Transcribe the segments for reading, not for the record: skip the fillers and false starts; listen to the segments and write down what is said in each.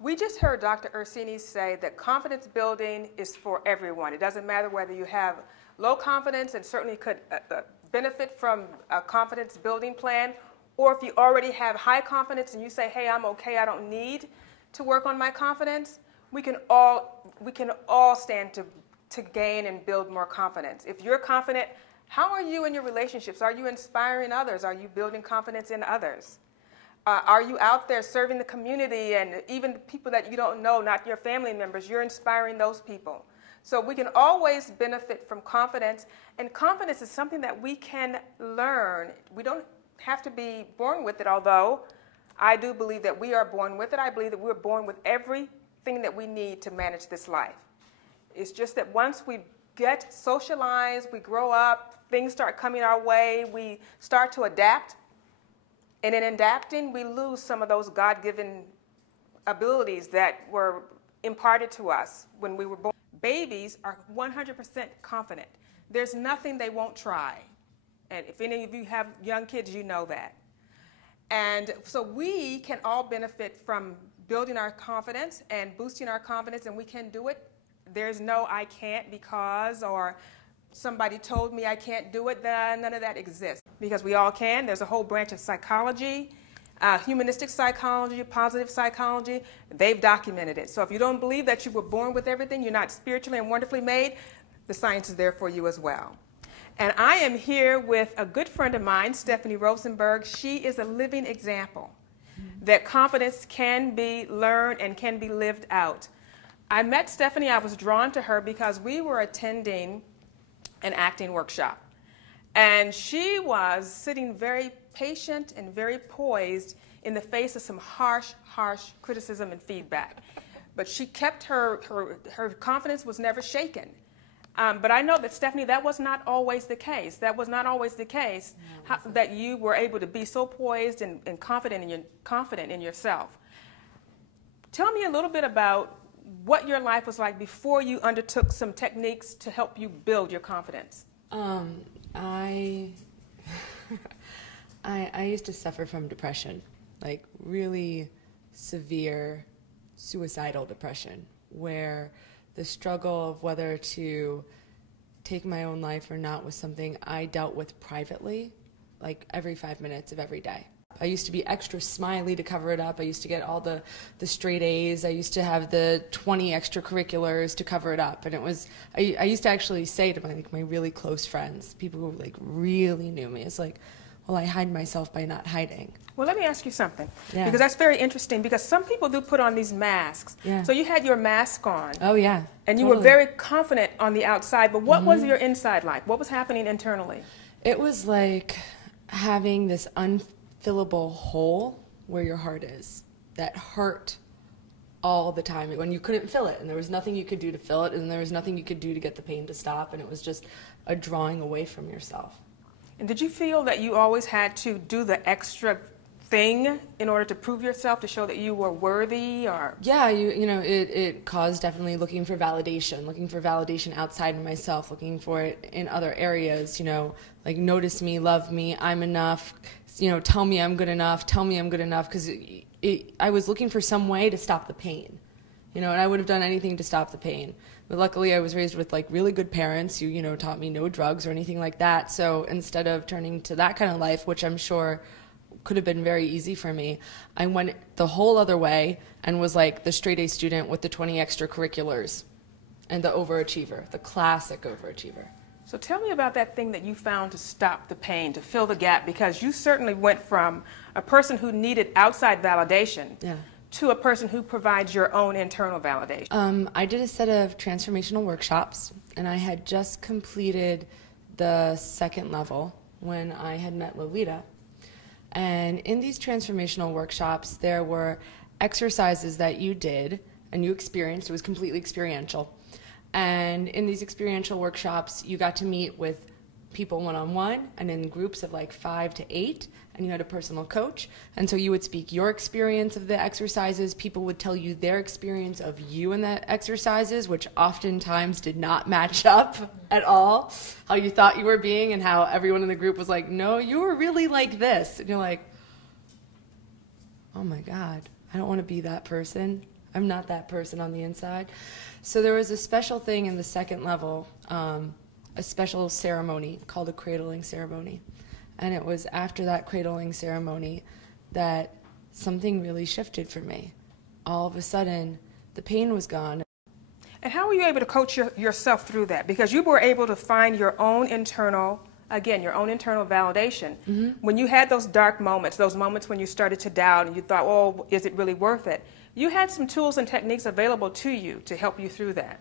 We just heard Dr. Ursini say that confidence building is for everyone. It doesn't matter whether you have low confidence and certainly could benefit from a confidence building plan, or if you already have high confidence and you say, hey, I'm okay, I don't need to work on my confidence, we can all stand to gain and build more confidence. If you're confident, how are you in your relationships? Are you inspiring others? Are you building confidence in others? Are you out there serving the community and even the people that you don't know, not your family members? You're inspiring those people. So we can always benefit from confidence, and confidence is something that we can learn. We don't have to be born with it, although I do believe that we are born with it. I believe that we're born with everything that we need to manage this life. It's just that once we get socialized, we grow up, things start coming our way, we start to adapt. And in adapting, we lose some of those God-given abilities that were imparted to us when we were born. Babies are 100% confident. There's nothing they won't try. And if any of you have young kids, you know that. And so we can all benefit from building our confidence and boosting our confidence, and we can do it. There's no I can't because, or somebody told me I can't do it. None of that exists. Because we all can. There's a whole branch of psychology, humanistic psychology, positive psychology. They've documented it. So if you don't believe that you were born with everything, you're not spiritually and wonderfully made, the science is there for you as well. And I am here with a good friend of mine, Stephanie Rosenberg. She is a living example that confidence can be learned and can be lived out. I met Stephanie. I was drawn to her because we were attending an acting workshop. And she was sitting very patient and very poised in the face of some harsh criticism and feedback. But she kept her confidence was never shaken. But I know that, Stephanie, that was not always the case. That was not always the case, that you were able to be so poised and confident in yourself. Tell me a little bit about what your life was like before you undertook some techniques to help you build your confidence. I used to suffer from depression, like really severe suicidal depression, where the struggle of whether to take my own life or not was something I dealt with privately, like every 5 minutes of every day. I used to be extra smiley to cover it up. I used to get all the straight A's. I used to have the 20 extracurriculars to cover it up. And it was, I used to actually say to my really close friends, people who like really knew me, it's like, well, I hide myself by not hiding. Well, let me ask you something, Yeah. because that's very interesting, because some people do put on these masks. Yeah. So you had your mask on. Oh, yeah. And you totally. were very confident on the outside, but what was your inside like? What was happening internally? It was like having this unfillable hole where your heart is, that hurt all the time when you couldn't fill it, and there was nothing you could do to fill it, and there was nothing you could do to get the pain to stop, and it was just a drawing away from yourself. And did you feel that you always had to do the extra thing in order to prove yourself, to show that you were worthy? Or Yeah, you know, it caused definitely looking for validation outside of myself, looking for it in other areas, you know, like notice me, love me, I'm enough, you know, tell me I'm good enough, because I was looking for some way to stop the pain, you know, and I would have done anything to stop the pain. But luckily I was raised with like really good parents who, you know, taught me no drugs or anything like that. So instead of turning to that kind of life, which I'm sure could have been very easy for me, I went the whole other way and was like the straight A student with the 20 extracurriculars and the overachiever, the classic overachiever. So tell me about that thing that you found to stop the pain, to fill the gap, because you certainly went from a person who needed outside validation to a person who provides your own internal validation. I did a set of transformational workshops, and I had just completed the second level when I had met Lolita. And in these transformational workshops, there were exercises that you did and you experienced. It was completely experiential. And in these experiential workshops, you got to meet with people one-on-one and in groups of like 5 to 8, and you had a personal coach. And so you would speak your experience of the exercises. People would tell you their experience of you in the exercises, which oftentimes did not match up at all, how you thought you were being, and how everyone in the group was like, no, you were really like this. And you're like, oh my God, I don't want to be that person. I'm not that person on the inside. So there was a special thing in the second level, a special ceremony called a cradling ceremony. And it was after that cradling ceremony that something really shifted for me. All of a sudden, the pain was gone. And how were you able to coach yourself through that? Because you were able to find your own internal, again, your own internal validation. Mm-hmm. When you had those dark moments, those moments when you started to doubt and you thought, oh, is it really worth it? You had some tools and techniques available to you to help you through that.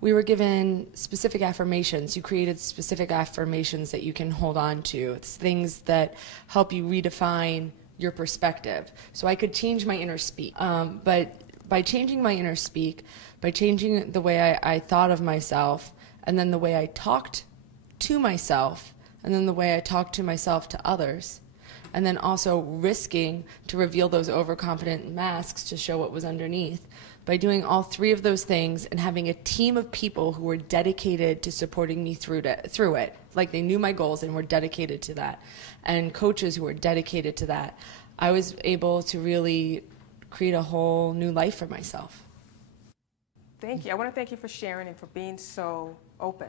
We were given specific affirmations. You created specific affirmations that you can hold on to. It's things that help you redefine your perspective. So I could change my inner speak. But by changing my inner speak, by changing the way I thought of myself, and then the way I talked to myself, and then the way I talked to myself to others, and then also risking to reveal those overconfident masks to show what was underneath. By doing all three of those things and having a team of people who were dedicated to supporting me through it, like they knew my goals and were dedicated to that, and coaches who were dedicated to that, I was able to really create a whole new life for myself. Thank you. I want to thank you for sharing and for being so open.